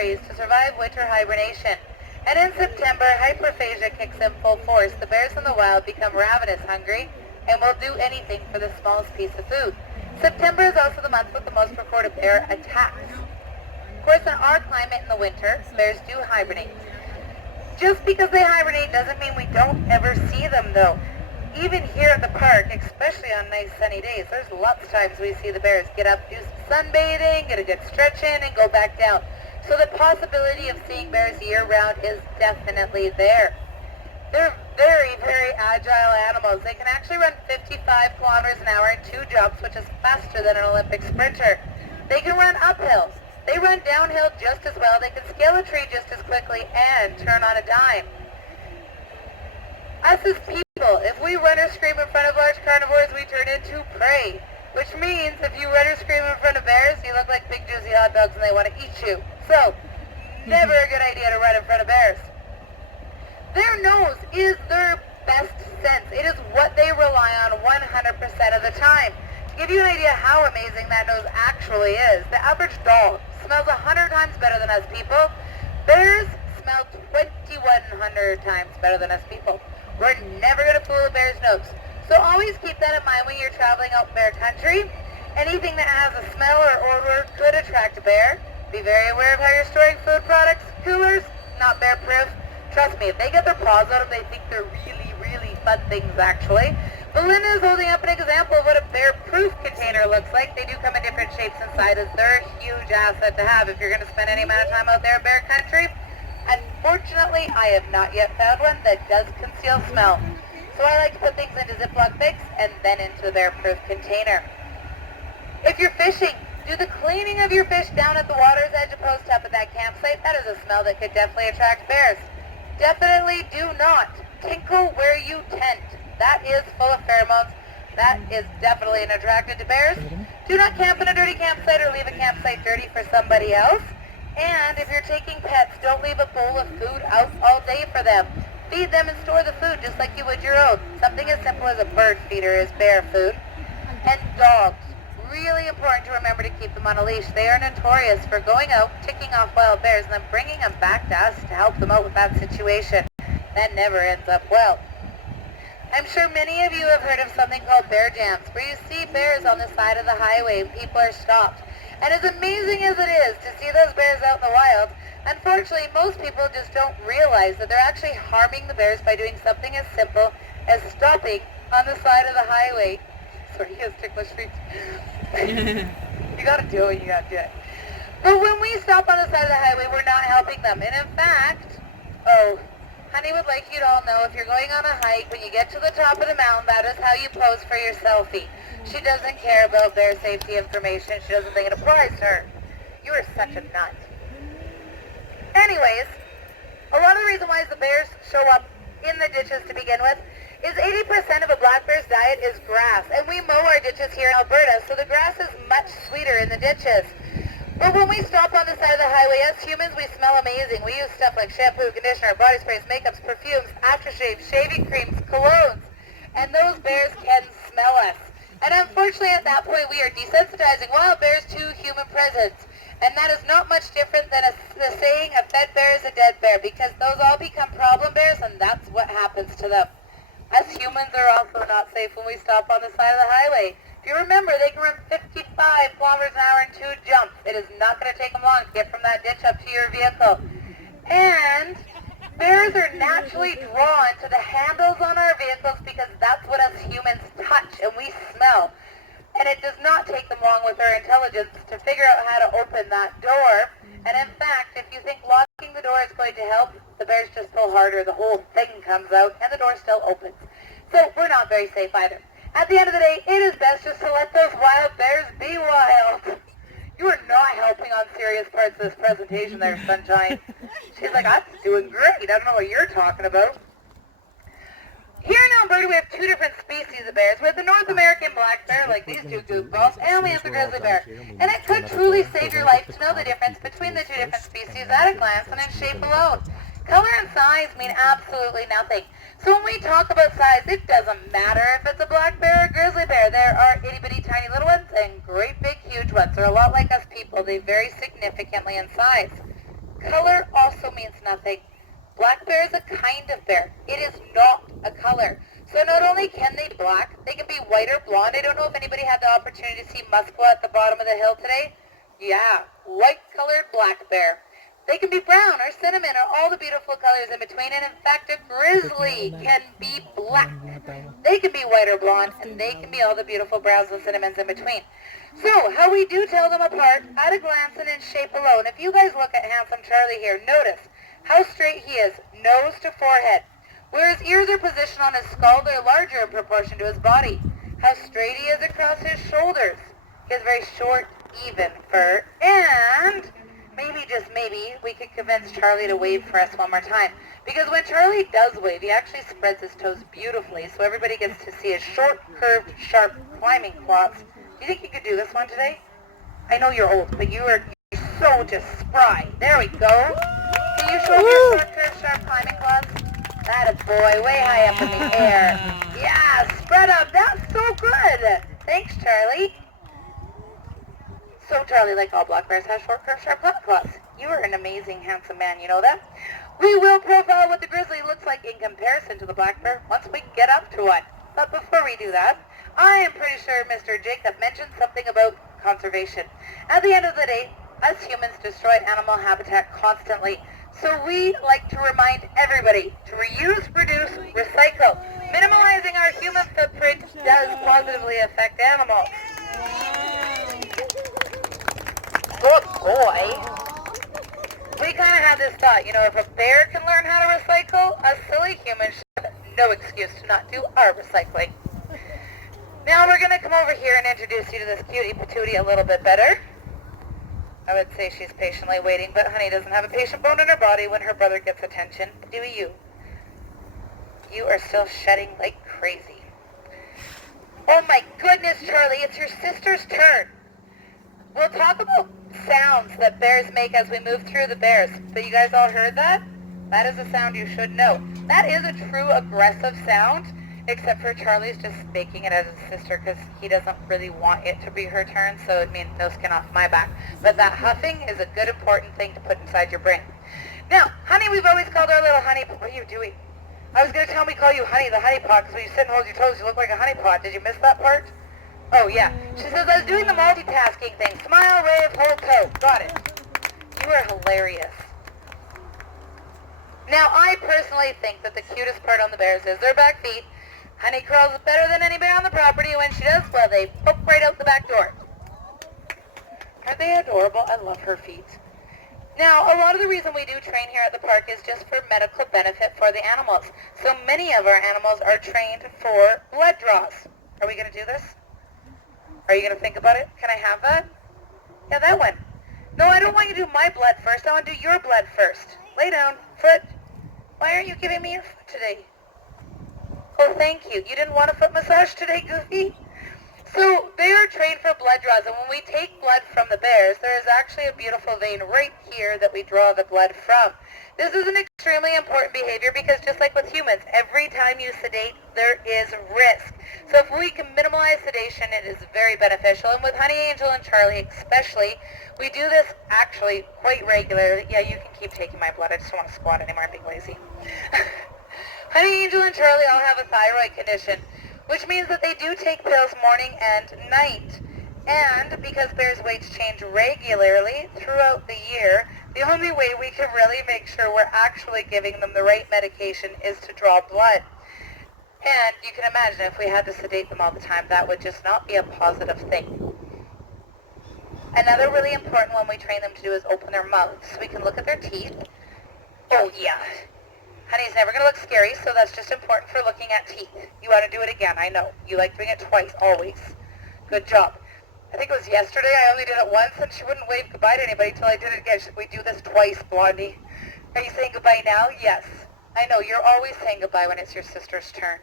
calories to survive winter hibernation. And in September, hyperphagia kicks in full force. The bears in the wild become ravenous hungry and will do anything for the smallest piece of food. September is also the month with the most reported bear attacks. Of course, in our climate in the winter, bears do hibernate. Just because they hibernate doesn't mean we don't ever see them, though. Even here at the park, especially on nice sunny days, there's lots of times we see the bears get up, do some sunbathing, get a good stretch in, and go back down. So the possibility of seeing bears year-round is definitely there. They're very, very agile animals. They can actually run 55 kilometers an hour in 2 jumps, which is faster than an Olympic sprinter. They can run uphills. They run downhill just as well. They can scale a tree just as quickly and turn on a dime. Us as people, if we run or scream in front of large carnivores, we turn into prey. Which means if you run or scream in front of bears, you look like big juicy hot dogs and they want to eat you. So, never a good idea to run in front of bears. Their nose is their best sense. It is what they rely on 100% of the time. To give you an idea how amazing that nose actually is, the average dog smells 100 times better than us people. Bears smell 2,100 times better than us people. We're never going to fool a bear's nose. So always keep that in mind when you're traveling out bear country. Anything that has a smell or odor could attract a bear. Be very aware of how you're storing food products. Coolers, not bear-proof. Trust me, if they get their paws out of them, they think they're really, really fun things, actually. Belinda is holding up an example of what a bear-proof container looks like. They do come in different shapes and sizes. They're a huge asset to have if you're going to spend any amount of time out there in bear country. Unfortunately, I have not yet found one that does conceal smell. So I like to put things into Ziploc bags and then into the bear-proof container. If you're fishing, do the cleaning of your fish down at the water's edge opposed to up at that campsite. That is a smell that could definitely attract bears. Definitely do not tinkle where you tent. That is full of pheromones. That is definitely an attractant to bears. Do not camp in a dirty campsite or leave a campsite dirty for somebody else. And if you're taking pets, don't leave a bowl of food out all day for them. Feed them and store the food just like you would your own. Something as simple as a bird feeder is bear food. And dogs. Really important to remember to keep them on a leash. They are notorious for going out, ticking off wild bears, and then bringing them back to us to help them out with that situation. That never ends up well. I'm sure many of you have heard of something called bear jams, where you see bears on the side of the highway and people are stopped. And as amazing as it is to see those bears out in the wild, unfortunately most people just don't realize that they're actually harming the bears by doing something as simple as stopping on the side of the highway. Sorry, he has ticklish feet. You gotta do it, you gotta do it. But when we stop on the side of the highway, we're not helping them. And in fact, honey would like you to all know if you're going on a hike, when you get to the top of the mountain, that is how you pose for your selfie. She doesn't care about bear safety information. She doesn't think it applies to her. You are such a nut. Anyways, a lot of the reason why the bears show up in the ditches to begin with is 80% of a black bear's diet is grass, and we mow our ditches here in Alberta, so the grass is much sweeter in the ditches. But when we stop on the side of the highway, as humans, we smell amazing. We use stuff like shampoo, conditioner, body sprays, makeups, perfumes, aftershaves, shaving creams, colognes, and those bears can smell us. And unfortunately, at that point, we are desensitizing wild bears to human presence. And that is not much different than the saying, a fed bear is a dead bear, because those all become problem bears, and that's what happens to them. Us humans are also not safe when we stop on the side of the highway. If you remember, they can run 55 kilometers an hour in 2 jumps. It is not going to take them long to get from that ditch up to your vehicle. And bears are naturally drawn to the handles on our vehicles because that's what us humans touch and we smell. And it does not take them long with their intelligence to figure out how to open that door. And in fact, if you think locking the door is going to help, the bears just pull harder, the whole thing comes out, and the door still opens. So we're not very safe either. At the end of the day, it is best just to let those wild bears be wild. You are not helping on serious parts of this presentation there, Sunshine. She's like, I'm doing great. I don't know what you're talking about. Here in Alberta, we have 2 different species of bears. We have the North American black bear, like these 2 goofballs, and we have the grizzly bear. And it could truly save your life to know the difference between the 2 different species at a glance and in shape alone. Color and size mean absolutely nothing. So when we talk about size, it doesn't matter if it's a black bear or a grizzly bear. There are itty-bitty tiny little ones and great big huge ones. They're a lot like us people. They vary significantly in size. Color also means nothing. Black bear is a kind of bear. It is not a color. So not only can they be black, they can be white or blonde. I don't know if anybody had the opportunity to see Muskwa at the bottom of the hill today. Yeah, white-colored black bear. They can be brown or cinnamon or all the beautiful colors in between. And in fact, a grizzly can be black. They can be white or blonde, and they can be all the beautiful browns and cinnamons in between. So, how we do tell them apart at a glance and in shape alone. If you guys look at handsome Charlie here, notice how straight he is, nose to forehead. Where his ears are positioned on his skull, they're larger in proportion to his body. How straight he is across his shoulders. He has very short, even fur, and maybe, just maybe, we could convince Charlie to wave for us one more time. Because when Charlie does wave, he actually spreads his toes beautifully, so everybody gets to see his short, curved, sharp climbing claws. Do you think you could do this one today? I know you're old, but you're so just spry. There we go. Can you show me your short, curved, sharp climbing claws? That a boy, way high up in the air. Yeah, spread up. That's so good. Thanks, Charlie. So Charlie, like all black bears, has short, curved, sharp claws. You are an amazing, handsome man, you know that? We will profile what the grizzly looks like in comparison to the black bear once we get up to one. But before we do that, I am pretty sure Mr. Jacob mentioned something about conservation. At the end of the day, us humans destroy animal habitat constantly. So we like to remind everybody to reuse, reduce, recycle. Minimalizing our human footprint does positively affect animals. Good boy. We kind of have this thought, you know, if a bear can learn how to recycle, us silly humans should have no excuse to not do our recycling. Now we're going to come over here and introduce you to this cutie patootie a little bit better. I would say she's patiently waiting, but honey doesn't have a patient bone in her body when her brother gets attention. Do you? You are still shedding like crazy. Oh my goodness, Charlie, it's your sister's turn. We'll talk about sounds that bears make as we move through the bears. So you guys all heard that? That is a sound you should know. That is a true aggressive sound, except for Charlie's just making it as his sister because he doesn't really want it to be her turn, so I mean, no skin off my back. But that huffing is a good important thing to put inside your brain. Now, honey, we've always called our little honey, what are you doing? I was going to tell him we call you honey, the honey pot, because when you sit and hold your toes, you look like a honey pot. Did you miss that part? Oh, yeah. She says, I was doing the multitasking thing. Smile, wave, hold toe. Got it. You are hilarious. Now, I personally think that the cutest part on the bears is their back feet. Honey crawls better than anybody on the property. When she does, well, they poke right out the back door. Aren't they adorable? I love her feet. Now, a lot of the reason we do train here at the park is just for medical benefit for the animals. So many of our animals are trained for blood draws. Are we going to do this? Are you going to think about it? Can I have that? Yeah, that one. No, I don't want you to do my blood first. I want to do your blood first. Lay down. Foot. Why aren't you giving me your foot today? Oh, thank you. You didn't want a foot massage today, Goofy? So they are trained for blood draws, and when we take blood from the bears, there is actually a beautiful vein right here that we draw the blood from. This is an extremely important behavior because just like with humans, every time you sedate, there is risk. So if we can minimize sedation, it is very beneficial. And with Honey Angel and Charlie especially, we do this actually quite regularly. Yeah, you can keep taking my blood. I just don't want to squat anymore. I'm being lazy. Honey Angel and Charlie all have a thyroid condition, which means that they do take pills morning and night. And because bears' weights change regularly throughout the year, the only way we can really make sure we're actually giving them the right medication is to draw blood. And you can imagine if we had to sedate them all the time, that would just not be a positive thing. Another really important one we train them to do is open their mouths so we can look at their teeth. Oh yeah. Honey's never going to look scary, so that's just important for looking at teeth. You ought to do it again, I know. You like doing it twice, always. Good job. I think it was yesterday, I only did it once, and she wouldn't wave goodbye to anybody until I did it again. She said, we do this twice, Blondie. Are you saying goodbye now? Yes. I know, you're always saying goodbye when it's your sister's turn.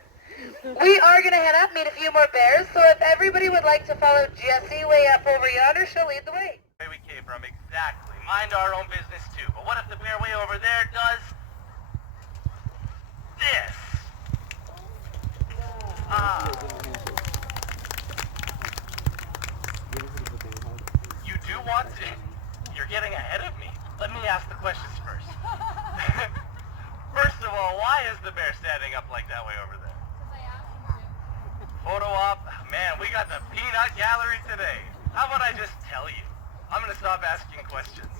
We are going to head up, meet a few more bears, so if everybody would like to follow Jessie way up over yonder, she'll lead the way. Where we came from, exactly. Mind our own business, too. But what if the bear way over there does this? You do want to? You're getting ahead of me. let me ask the questions first. First of all, why is the bear standing up like that way over there? Because I asked him to. Photo op? Man, we got the peanut gallery today. How about I just tell you? I'm gonna stop asking questions.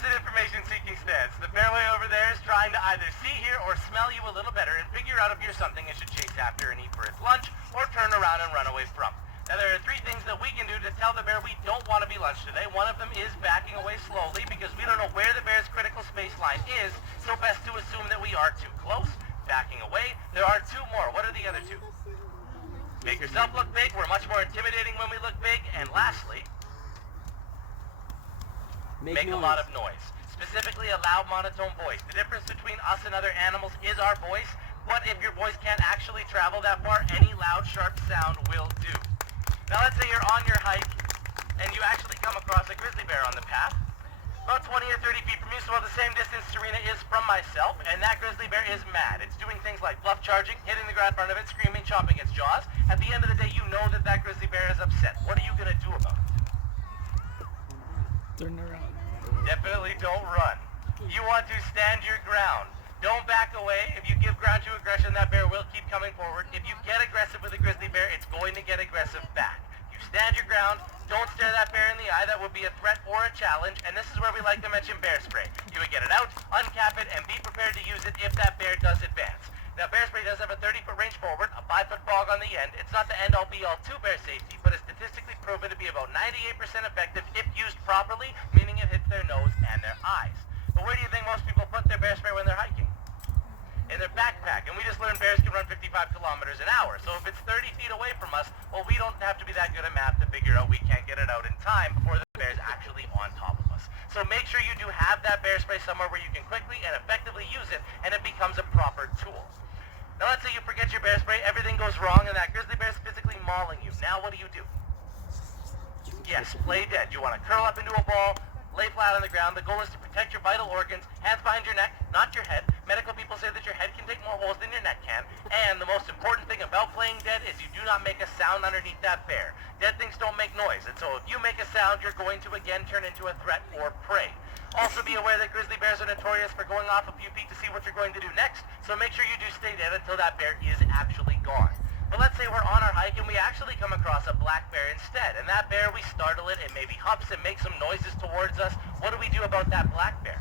It's an information-seeking stance. The fairway over there is trying to either see, hear, or smell you a little better and figure out if you're something it should chase after and eat for its lunch, or turn around and run away from. Now, there are three things that we can do to tell the bear we don't want to be lunch today. One of them is backing away slowly because we don't know where the bear's critical space line is, so best to assume that we are too close. Backing away. There are two more. What are the other two? Make yourself look big. We're much more intimidating when we look big. And lastly, make a lot of noise. Specifically a loud monotone voice. The difference between us and other animals is our voice, but if your voice can't actually travel that far, any loud, sharp sound will do. Now let's say you're on your hike and you actually come across a grizzly bear on the path. About 20 or 30 feet from you, so about the same distance Serena is from myself, and that grizzly bear is mad. It's doing things like bluff charging, hitting the ground in front of it, screaming, chopping its jaws. At the end of the day, you know that that grizzly bear is upset. What are you going to do about it? Turn around. Definitely don't run. You want to stand your ground. Don't back away. If you give ground to aggression, that bear will keep coming forward. If you get aggressive with a grizzly bear, it's going to get aggressive back. You stand your ground. Don't stare that bear in the eye. That would be a threat or a challenge. And this is where we like to mention bear spray. You would get it out, uncap it, and be prepared to use it if that bear does advance. Now, bear spray does have a 30-foot range forward, a 5-foot bog on the end. It's not the end-all be-all to bear safety, but it's statistically proven to be about 98% effective if used properly, meaning it hits their nose and their eyes. But where do you think most people put their bear spray when they're hiking? In their backpack. And we just learned bears can run 55 kilometers an hour. So if it's 30 feet away from us, well, we don't have to be that good at math to figure out we can't get it out in time before the bear's actually on top of us. So make sure you do have that bear spray somewhere where you can quickly and effectively use it, and it becomes a proper tool. Now let's say you forget your bear spray, everything goes wrong, and that grizzly bear is physically mauling you. Now what do you do? Yes, play dead. You want to curl up into a ball, lay flat on the ground. The goal is to protect your vital organs, hands behind your neck, not your head. Medical people say that your head can take more holes than your neck can. And the most important thing about playing dead is you do not make a sound underneath that bear. Dead things don't make noise, and so if you make a sound, you're going to again turn into a threat or prey. Also be aware that grizzly bears are notorious for going off a few feet to see what you're going to do next, so make sure you do stay dead until that bear is actually gone. But let's say we're on our hike and we actually come across a black bear instead, and that bear, we startle it, it maybe huffs and makes some noises towards us. What do we do about that black bear?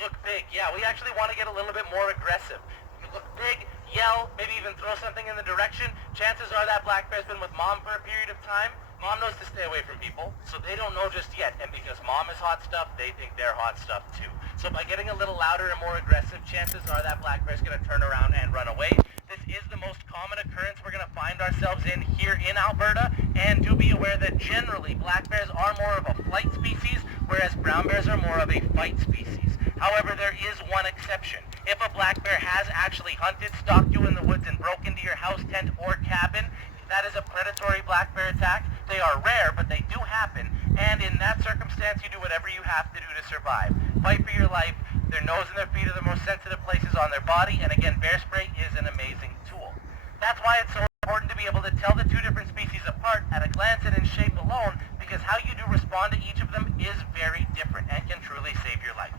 Look big. Yeah, we actually want to get a little bit more aggressive. You look big, yell, maybe even throw something in the direction. Chances are that black bear's been with mom for a period of time. Mom knows to stay away from people, so they don't know just yet. And because mom is hot stuff, they think they're hot stuff too. So by getting a little louder and more aggressive, chances are that black bear's going to turn around and run away. This is the most common occurrence we're going to find ourselves in here in Alberta. And do be aware that generally black bears are more of a flight species, whereas brown bears are more of a fight species. However, there is one exception. If a black bear has actually hunted, stalked you in the woods, and broke into your house, tent, or cabin, that is a predatory black bear attack. They are rare, but they do happen, and in that circumstance, you do whatever you have to do to survive. Fight for your life. Their nose and their feet are the most sensitive places on their body, and again, bear spray is an amazing tool. That's why it's so important to be able to tell the two different species apart at a glance and in shape alone, because how you do respond to each of them is very different and can truly save your life.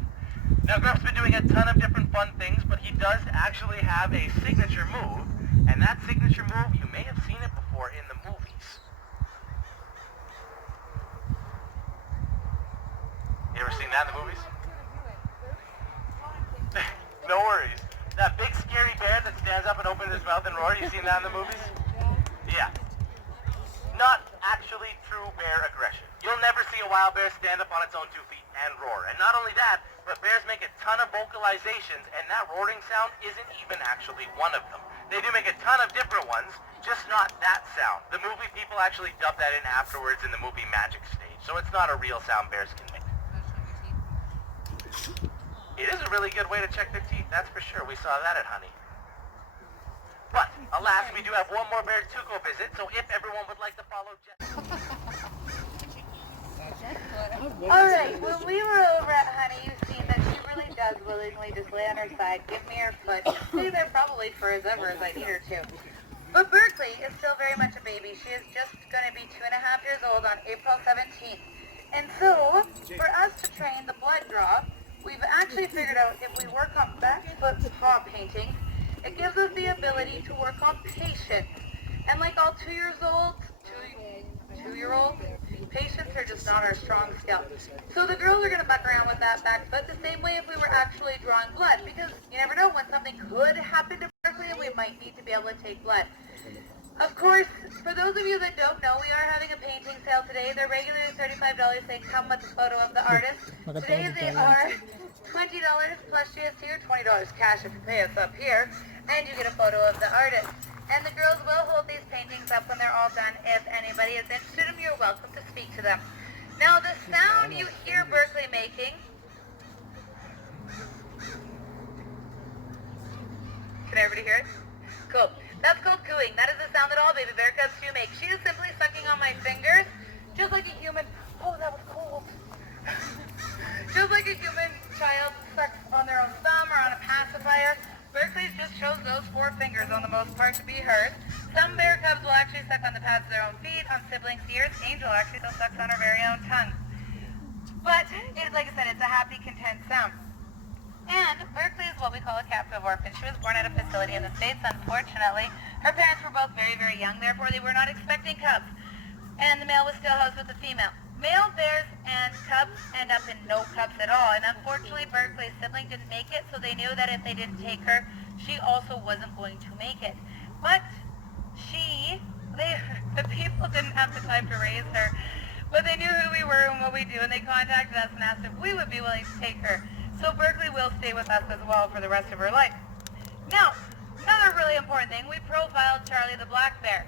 Now, Gruff's been doing a ton of different fun things, but he does actually have a signature move, and that signature move, you may have seen it before in the movies. You ever seen that in the movies? No worries. That big scary bear that stands up and opens his mouth and roars, you seen that in the movies? Yeah. Not actually true bear aggression. You'll never see a wild bear stand up on its own 2 feet and roar. And not only that, but bears make a ton of vocalizations, and that roaring sound isn't even actually one of them. They do make a ton of different ones, just not that sound. The movie people actually dubbed that in afterwards in the movie Magic Stage, so it's not a real sound bears can make. It is a really good way to check their teeth, that's for sure. We saw that at Honey. But, alas, we do have one more bear to go visit, so if everyone would like to follow Jeff... Alright, when we were over at Honey, you've seen that she really does willingly just lay on her side, give me her foot, stay there probably for as ever as I need her to. But Berkeley is still very much a baby. She is just going to be 2.5 years old on April 17th. And so, for us to train the blood draw, we've actually figured out if we work on back foot paw painting, it gives us the ability to work on patience. And like all 2-year-olds, patience are just not our strong skill. So the girls are going to muck around with that back foot the same way if we were actually drawing blood, because you never know when something could happen to Berkeley and we might need to be able to take blood. Of course, for those of you that don't know, we are having a painting sale today. They're regularly $35. They come with a photo of the artist. Today they are $20 plus GST or $20 cash if you pay us up here, and you get a photo of the artist. And the girls will hold these paintings up when they're all done. If anybody is interested in them, you're welcome to speak to them. Now, the sound you hear Berkeley making, can everybody hear it? Cool. That's called cooing. That is the sound that all baby bear cubs do make. She is simply sucking on my fingers, just like a human. Oh, that was cold. Just like a human child sucks on their own thumb or on a pacifier. Berkeley just chose those 4 fingers on the most part to be hers. Some bear cubs will actually suck on the pads of their own feet, on siblings' ears. Angel actually still sucks on her very own tongue. But, like I said, it's a happy, content sound. And Berkeley is what we call a captive orphan. She was born at a facility in the States, unfortunately. Her parents were both very, very young, therefore they were not expecting cubs. And the male was still housed with the female. Male bears and cubs end up in no cubs at all. And unfortunately, Berkeley's sibling didn't make it, so they knew that if they didn't take her, she also wasn't going to make it. But the people didn't have the time to raise her. But they knew who we were and what we do, and they contacted us and asked if we would be willing to take her. So Berkeley will stay with us as well for the rest of her life. Now, another really important thing, we profiled Charlie the black bear.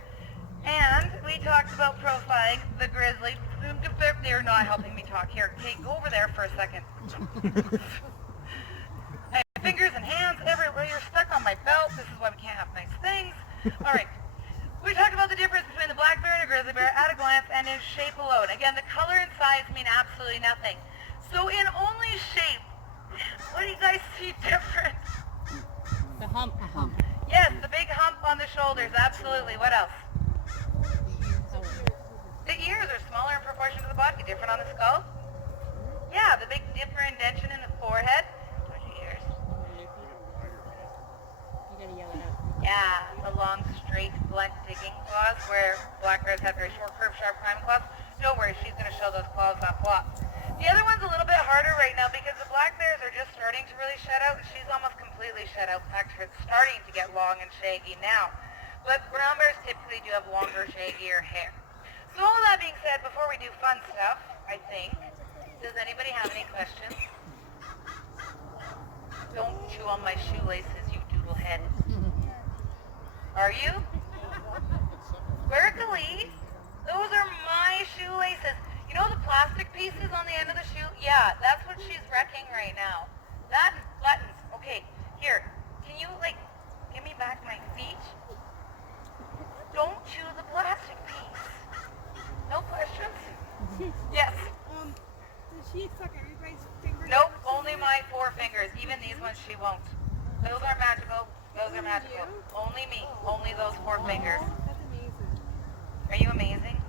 And we talked about profiling the grizzly. They're not helping me talk. Here, Kate, go over there for a second. I have fingers and hands everywhere. You're stuck on my belt. This is why we can't have nice things. All right. We talked about the difference between the black bear and a grizzly bear at a glance and in shape alone. Again, the color and size mean absolutely nothing. So in only shape, what do you guys see different? The hump. Yes, the big hump on the shoulders. Absolutely. What else? The ears are smaller in proportion to the body, different on the skull. Yeah, the big dipper indentation in the forehead. Touch your ears. You gotta yell it out. Yeah, the long, straight, blunt digging claws where black bears have very short, curved, sharp climbing claws. Don't worry, she's going to show those claws off flop. The other one's a little bit harder right now because the black bears are just starting to really shed out. She's almost completely shed out. In fact, it's starting to get long and shaggy now. But brown bears typically do have longer, shaggier hair. So all that being said, before we do fun stuff, I think, does anybody have any questions? Don't chew on my shoelaces, you doodle head. Are you? Berkeley, those are my shoelaces. You know the plastic pieces on the end of the shoe? Yeah, that's what she's wrecking right now. That and buttons. Okay, here, can you, give me back my feet? Don't chew the plastic piece. No questions? Yes. Does she suck everybody's fingers? Nope, only my 4 fingers. Even these ones she won't. Those are magical. Those are magical. Only me. Only those 4 fingers. That's amazing. Are you amazing?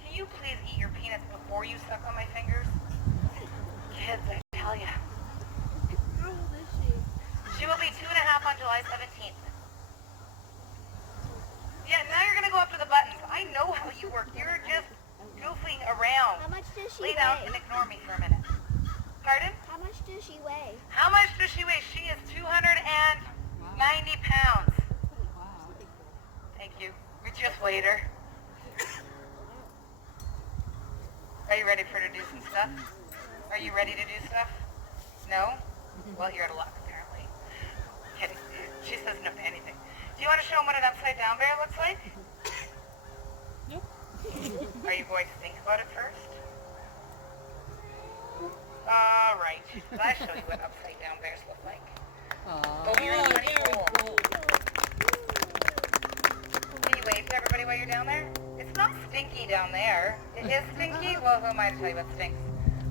Can you please eat your peanuts before you suck on my fingers? Kids, I tell ya. How old is she? She will be 2.5 on July 17th. Yeah, now you're going to go up to the buttons. I know how you work. You're just goofing around. How much does she Lay down weigh? and ignore me for a minute. Pardon? How much does she weigh? How much does she weigh? She is 290 pounds. Thank you. We just weighed her. Are you ready for her to do some stuff? Are you ready to do stuff? No? Well, you're out of luck, apparently. Kidding. She says no to anything. Do you want to show them what an upside down bear looks like? Nope. Are you going to think about it first? All right. I'll show you what upside down bears look like. Oh, you're in a funny hole. Can you wave to everybody while you're down there? It's not stinky down there. It is stinky? Well, who am I to tell you what stinks?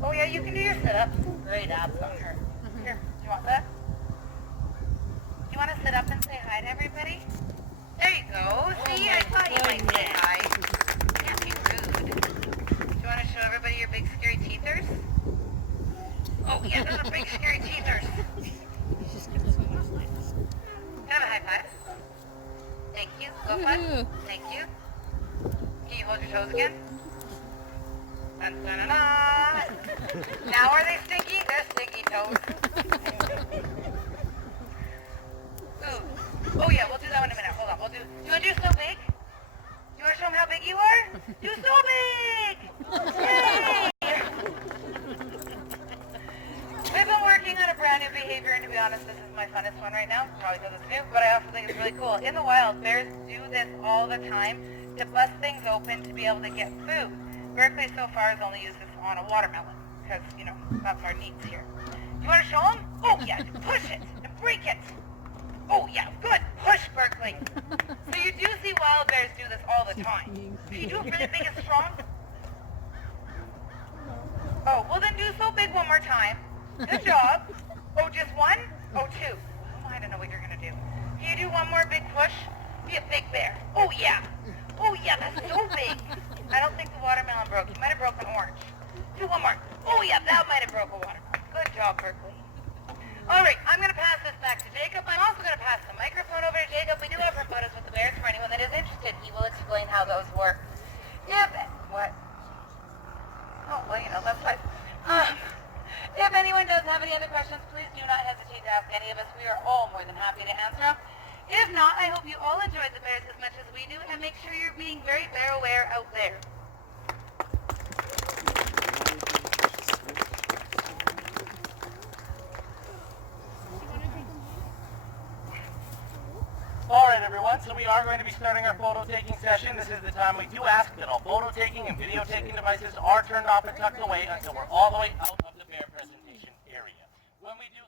Oh yeah, you can do your sit-ups. Great abs on her. Here, do you want that? You want to sit up and say hi to everybody? There you go. See, I thought you might say hi. Can't be rude. Do you want to show everybody your big scary teeth? Thank you. Can you hold your toes again? Dun, dun, dun, dun. Now are they stinky? They're stinky toes. Ooh. Oh yeah, we'll do that one in a minute. Hold on. Do you want to do so big? You want to show them how big you are? Do so big! Yay! We've been working on a brand new behavior, and to be honest, this is my funnest one right now. Probably because it's new, but I also think it's really cool. In the wild, bears do this all the time to bust things open to be able to get food. Berkeley so far has only used this on a watermelon, because, you know, that's our needs here. You want to show them? Oh yeah, push it and break it. Oh yeah, good. Push, Berkeley. So you do see wild bears do this all the time. Can you do it really big and strong? Oh, well then do so big one more time. Good job. Oh, just one? Oh, two. Oh, I don't know what you're going to do. Can you do one more big push? Be a big bear. Oh, yeah. Oh, yeah, that's so big. I don't think the watermelon broke. You might have broken orange. Do one more. Oh, yeah, that might have broke a watermelon. Good job, Berkeley. All right, I'm going to pass this back to Jacob. I'm also going to pass the microphone over to Jacob. We do have our photos with the bears. For anyone that is interested, he will explain how those work. What? Oh, well, you know, that's fine. If anyone does have any other questions, please do not hesitate to ask any of us. We are all more than happy to answer them. If not, I hope you all enjoyed the bears as much as we do, and make sure you're being very bear aware out there. All right, everyone, so we are going to be starting our photo taking session. This is the time we do ask that all photo taking and video taking devices are turned off and tucked away until we're all the way out of the bear presentation area. When we do